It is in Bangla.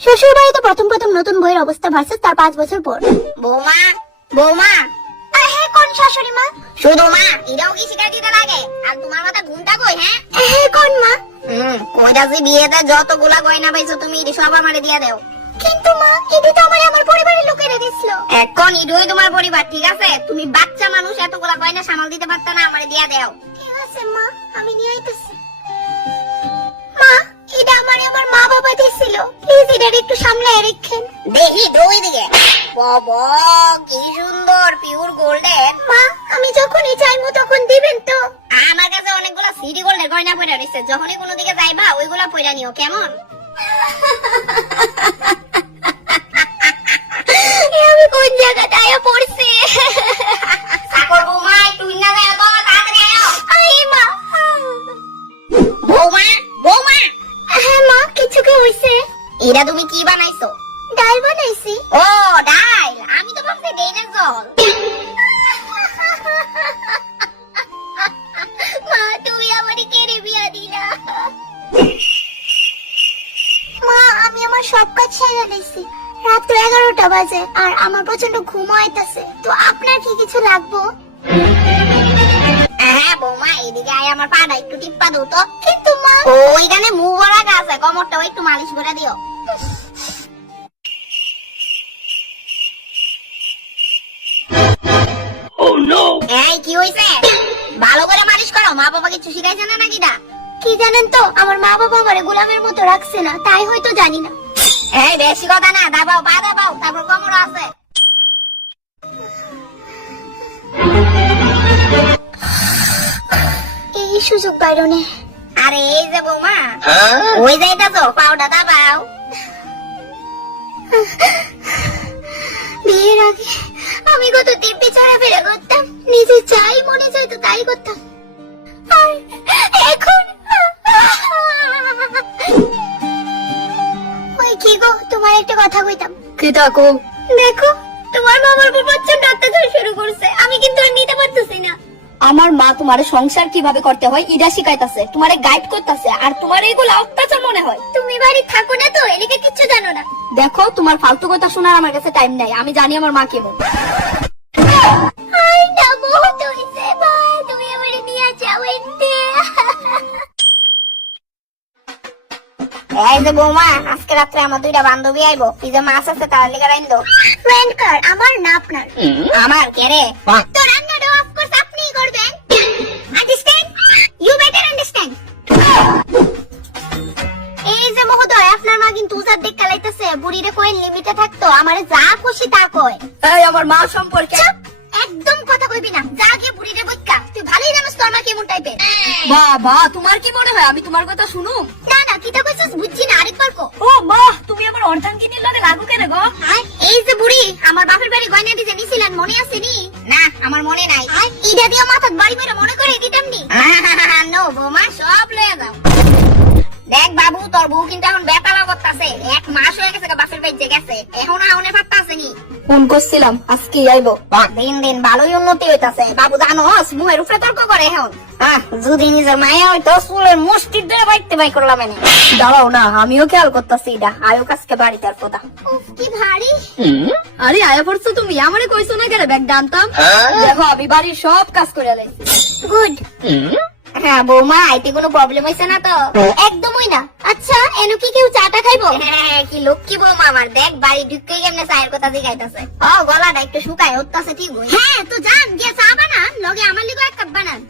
শ্বশুর বাড়িতে প্রথম প্রথম নতুন বইয়ের অবস্থা ভার্সেস তার পাঁচ বছর পর। বৌমা বৌমা। হ্যাঁ কোন শাশুড়ি মা? শুধু মা এটাও কি শিকার দিতে লাগে? আর তোমার মাথা ঘুমটা কই হ্যাঁ? হ্যাঁ কোন মা? হুম কইতাছি বিয়েতে যতগুলা গয়না পাইছো তুমি এটি সব আমারে দিয়ে দাও। কিন্তু মা এটা তো আমার আমার পরিবারের লোকেরা দিছিল। এখন ইডুই তোমার পরিবার ঠিক আছে? তুমি বাচ্চা মানুষ এতগুলা গয়না সামাল দিতে পারত না আমারে দিয়া দাও। ঠিক আছে মা আমি নিয়ে আইতেছি। আমার আমার মা বাবা দিছিল প্লিজ এটা একটু সামলায় রেখেন। দেখি দুই দিকে বাবা কি সুন্দর পিওর গোল্ডেন মা আমি যখনই চাইব তখন দিবেন তো। আমার কাছে অনেকগুলা সিটি গোল্ডের গয়না পড়ে রয়েছে। যখনই কোনো দিকে যাইবা ওইগুলা পড়ে নিও কেমন? আমি কোন জায়গাতে আয়া পড়ছি? এরা তুমি কি বানাইছো? ডাল বানাইছি। ও ডাইল আমি তো ভাবছি ডেইনের জল। মা তুমি আমারে কেড়ে বিয়া দিলা। মা আমি আমার সব কাজ নিছি। রাত এগারোটা বাজে আর আমার প্রচণ্ড ঘুম তো আপনার কি কিছু লাগবো? হ্যাঁ বৌমা এদিকে আয় আমার পাটা একটু টিপ্পা দাও তো কিন্তু মা ওইখানে মুখ ভরা আছে কমরটাও একটু মালিশ করে দিও। এই কি হইছে? ভালো করে মালিশ করো মা বাবা কিছু শিখাইছে না নাকি দা কি জানেন তো আমার মা বাবা আমারে গোলামের মতো রাখছে না তাই হয়তো জানি না। এই বেশি কথা না দাবাও পা দাবাও তারপর কমর আছে। এই সুযোগ বাইরনে আরে এই যে বৌমা ওই যাইতা তো পাউডা দাবাও বিয়ের আগে আমি কত দিব্যি চড়াফেরা করতাম নিজে যাই মনে চাইতো তাই করতাম। আর এখন ওই কি গো তোমার একটা কথা কইতাম। কি থাকো দেখো তোমার মামার উপর প্রচণ্ড অত্যাচার শুরু করছে। আমি কিন্তু আমার মা তোমার সংসার কীভাবে করতে হয় ইডা শিখাইতাছে তোমারে গাইড করতেছে আর তোমার এইগুলো অত্যাচার মনে হয়। তুমি বাড়ি থাকো না তো এদিকে কিচ্ছু জানো না। দেখো তোমার ফালতু কথা শোনার আমার কাছে টাইম নাই আমি জানি আমার মা কেমন। আই না বহুত হইছে ভাই তুমি আমারে নিয়ে যাও এতে এই যে বৌমা আজকে রাত্রে আমার দুইটা বান্ধবী আইবো কি যে মাছ আছে তার লিগে রাইন ফ্রেন্ড কার আমার না আপনার। আমার কে রে? বুড়িরে কই লিমিটে থাকতো? আমারে যা খুশি তা কয়। এই আমার মা সম্পর্কে। একদম কথা কইবি না। যা গিয়ে বুড়িরে বইকা তুই ভালোই জানিস তোর মা কেমন টাইপের বাবা তোমার কি মনে হয়? আমি তোমার কথা শুনুম? না না কিটা কইছিস? বুঝছি না আরেকবার কো ও মা তুমি আমার অর্ধাঙ্গিনীর লগে লাগু কেন গো? এই যে বুড়ি আমার বাপের বাড়ি গয়না দিয়ে নিছিলেন মনে আছে নি? না আমার মনে নাই। ইডা দিয়ে মাথা বাড়ি মেরে মনে করে দিতাম নি। নো বৌমা সব লয়ে যাও। দেখ বাবু তোর বউ কিন্তু এখন করতেছে এক মাস হয়ে গেছে গা বাপের গেছে। এখন আউনে আসেনি ফোন করছিলাম আজকে আইবো। দিন দিন ভালোই উন্নতি হইতাছে। বাবু জানোস মুহের উপরে তর্ক করে এখন। আহ, যদি নিজের মায়া হইতো চুলের মুষ্টি দিয়ে বাইতে বাই করলাম এনে। দাঁড়াও না আমিও খেয়াল করতেছি এটা। আয়ো কাজকে বাড়িতে আর কোথা কি ভারী। আরে আয়া পড়ছো তুমি। আমারে কইছো না কেন ব্যাগ ডানতাম? দেখো আমি বাড়ির সব কাজ করে লাইছি। গুড। হ্যাঁ বৌমা আইতে কোনো প্রবলেম হইছে না তো? একদমই না। এনো কি কেউ চাটা খাইবো? কি লক্ষ্মী বৌমা আমার দেখ বাড়ি ঢুকতে কেমনে চায়ের কথা জিগাইতাছে। ও গলাটা একটু শুকায় উঠতাছে ঠিক হ্যাঁ তো যান গিয়ে চা বানান লগে আমার লিগো এক কাপ বানান।